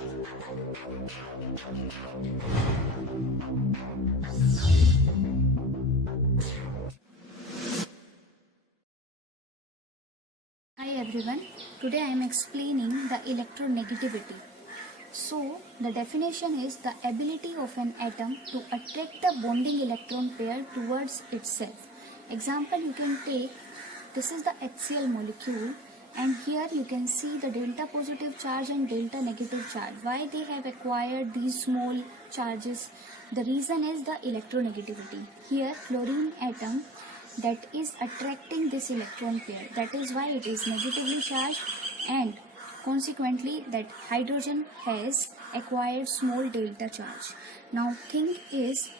Hi everyone, today I am explaining the electronegativity. So, the definition is the ability of an atom to attract the bonding electron pair towards itself. Example you can take, this is the HCl molecule, and here you can see the delta positive charge and delta negative charge. Why they have acquired these small charges? The reason is the electronegativity. Here chlorine atom that is attracting this electron pair, that is why it is negatively charged, and consequently that hydrogen has acquired small delta charge. Now thing is,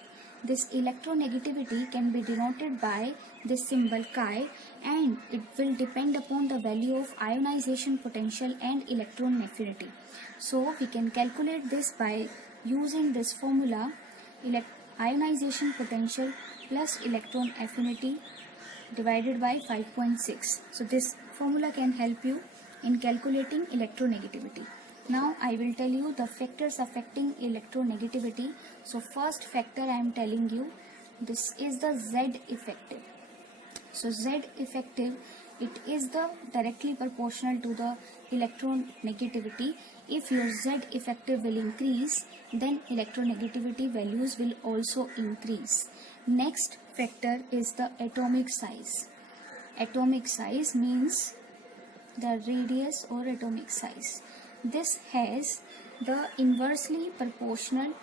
this electronegativity can be denoted by this symbol chi, and it will depend upon the value of ionization potential and electron affinity. So we can calculate this by using this formula, ionization potential plus electron affinity divided by 5.6. So this formula can help you in calculating electronegativity. Now I will tell you the factors affecting electronegativity. So first factor I am telling you, this is the Z effective. So Z effective, it is the directly proportional to the electronegativity. If your Z effective will increase, then electronegativity values will also increase. Next factor is the atomic size. Atomic size means the radius or atomic size. This has the inversely proportional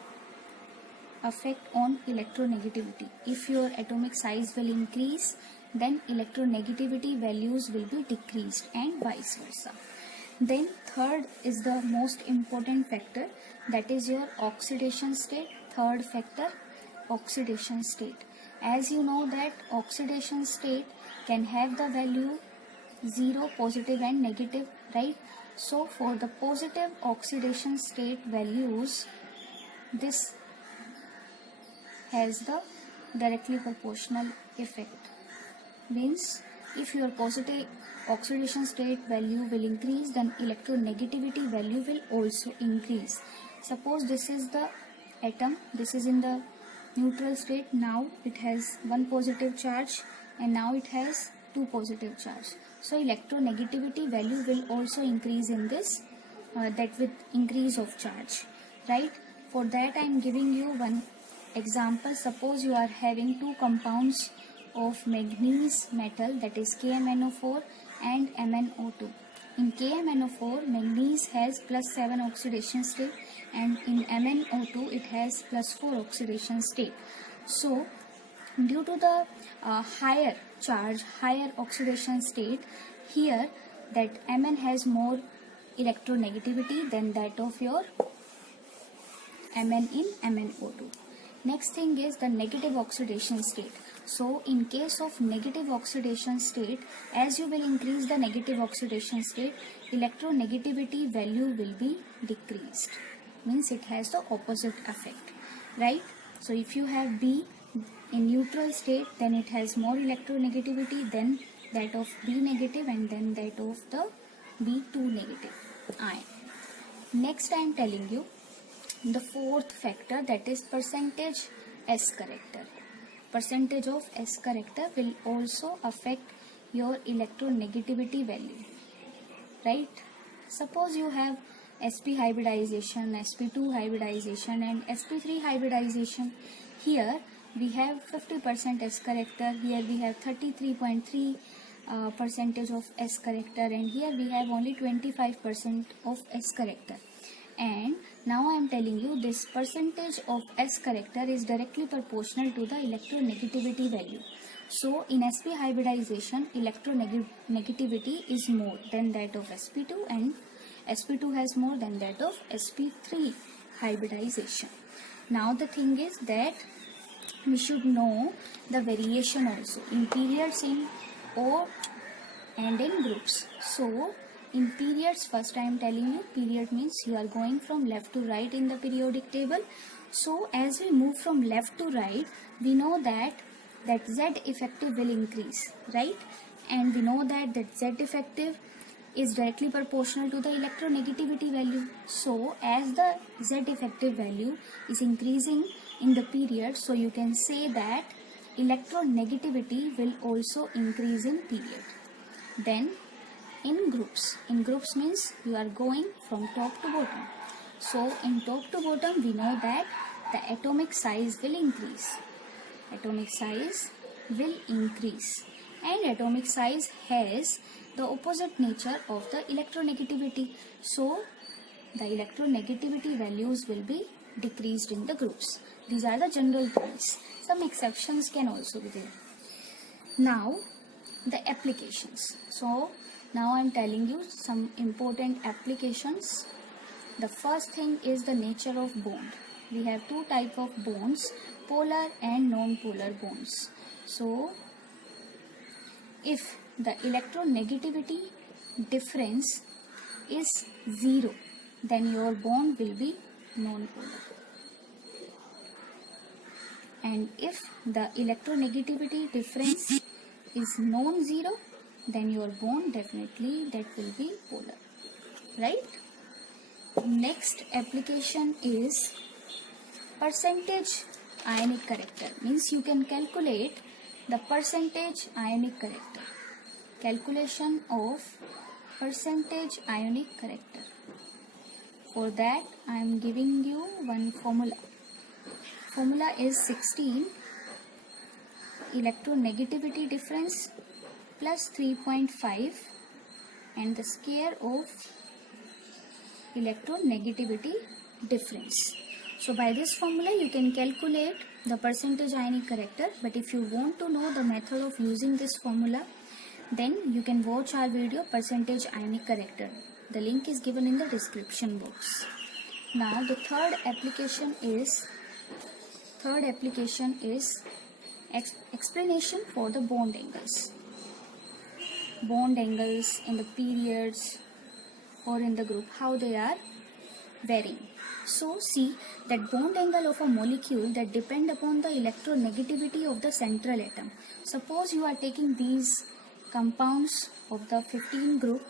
effect on electronegativity. If your atomic size will increase, then electronegativity values will be decreased and vice versa. Then third is the most important factor, that is your oxidation state. Third factor, oxidation state. As you know that oxidation state can have the value 0, positive and negative, right? So for the positive oxidation state values, this has the directly proportional effect. Means if your positive oxidation state value will increase, then electronegativity value will also increase. Suppose this is the atom, this is in the neutral state. Now it has one positive charge and now it has two positive charge. So electronegativity value will also increase in this, that with increase of charge, right? For that I am giving you one example. Suppose you are having two compounds of manganese metal, that is KMnO4 and MnO2. In KMnO4, manganese has +7 oxidation state, and in MnO2 it has +4 oxidation state. So due to the higher charge, higher oxidation state, here that Mn has more electronegativity than that of your Mn in MnO2. Next thing is the negative oxidation state. So in case of negative oxidation state, as you will increase the negative oxidation state, electronegativity value will be decreased. Means it has the opposite effect, right? So if you have B in neutral state, then it has more electronegativity than that of B negative and then that of the B2 negative ion. Next I am telling you the fourth factor, that is percentage S character. Percentage of S character will also affect your electronegativity value, right? Suppose you have sp hybridization, sp2 hybridization and sp3 hybridization. Here we have 50% S character, here we have 33.3 percentage of S character, and here we have only 25% of S character. And now I am telling you this percentage of S character is directly proportional to the electronegativity value. So in sp hybridization, electronegativity is more than that of sp2, and sp2 has more than that of sp3 hybridization. Now the thing is that we should know the variation also in periods, in O and in groups. So in periods, first I am telling you, period means you are going from left to right in the periodic table. So as we move from left to right, we know that Z effective will increase, right? And we know that Z effective is directly proportional to the electronegativity value. So as the Z effective value is increasing in the period, so you can say that electronegativity will also increase in period. Then in groups means you are going from top to bottom. So in top to bottom we know that the atomic size will increase. Atomic size will increase, and atomic size has the opposite nature of the electronegativity. So the electronegativity values will be decreased in the groups. These are the general points. Some exceptions can also be there. Now the applications. So now I am telling you some important applications. The first thing is the nature of bond. We have two type of bonds, polar and non-polar bonds. So if the electronegativity difference is 0, then your bond will be non-polar. And if the electronegativity difference is non-zero, then your bond definitely that will be polar, right? Next application is percentage ionic character. Means you can calculate the percentage ionic character. Calculation of percentage ionic character. For that I am giving you one formula. Formula is 16 electronegativity difference plus 3.5 and the square of electronegativity difference. So by this formula you can calculate the percentage ionic character, but if you want to know the method of using this formula, then you can watch our video percentage ionic character. The link is given in the description box. Now the third application is explanation for the bond angles. Bond angles in the periods or in the group, how they are varying. So see that bond angle of a molecule that depend upon the electronegativity of the central atom. Suppose you are taking these compounds of the 15 group.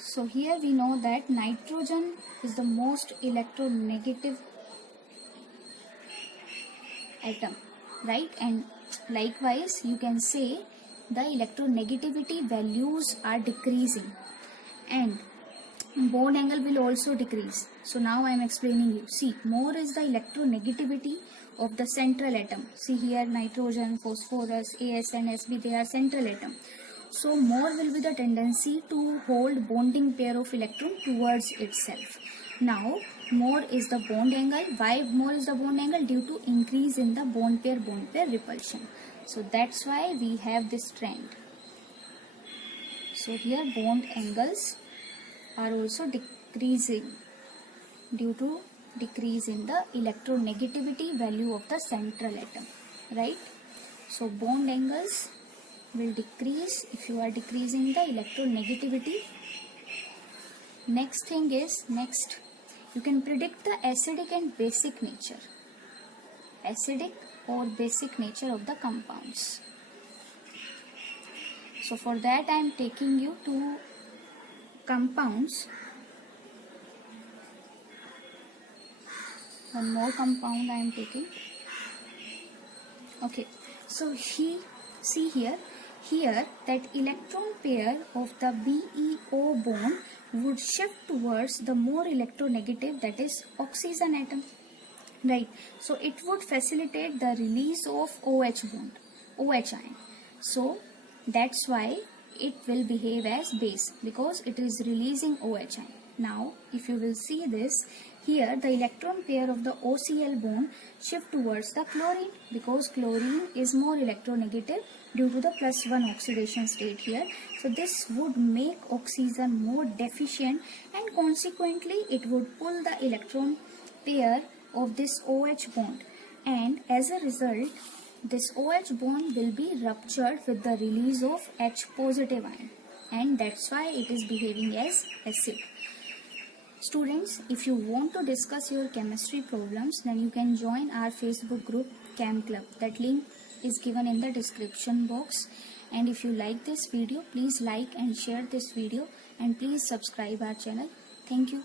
So here we know that nitrogen is the most electronegative atom, right? And likewise you can say the electronegativity values are decreasing and bond angle will also decrease. So now I am explaining you. See, more is the electronegativity of the central atom. See here, nitrogen, phosphorus, As and Sb, they are central atom. So more will be the tendency to hold bonding pair of electron towards itself. Now more is the bond angle. Why more is the bond angle? Due to increase in the bond pair repulsion. So that's why we have this trend. So here bond angles are also decreasing due to decrease in the electronegativity value of the central atom, right? So bond angles will decrease if you are decreasing the electronegativity. Next thing is, you can predict the acidic and basic nature. Acidic or basic nature of the compounds. So for that I am taking you to compounds. One more compound I am taking. Okay, so see here that electron pair of the BeO bond would shift towards the more electronegative, that is oxygen atom, right? So it would facilitate the release of OH bond, OH ion. So that's why it will behave as base, because it is releasing OH ion. Now if you will see this, here the electron pair of the OCl bond shift towards the chlorine, because chlorine is more electronegative due to the +1 oxidation state here. So this would make oxygen more deficient and consequently it would pull the electron pair of this OH bond, and as a result this OH bond will be ruptured with the release of H positive ion, and that's why it is behaving as acid. Students, if you want to discuss your chemistry problems, then you can join our Facebook group Chem Club. That link is given in the description box, And if you like this video, please like and share this video, and please subscribe our channel. Thank you.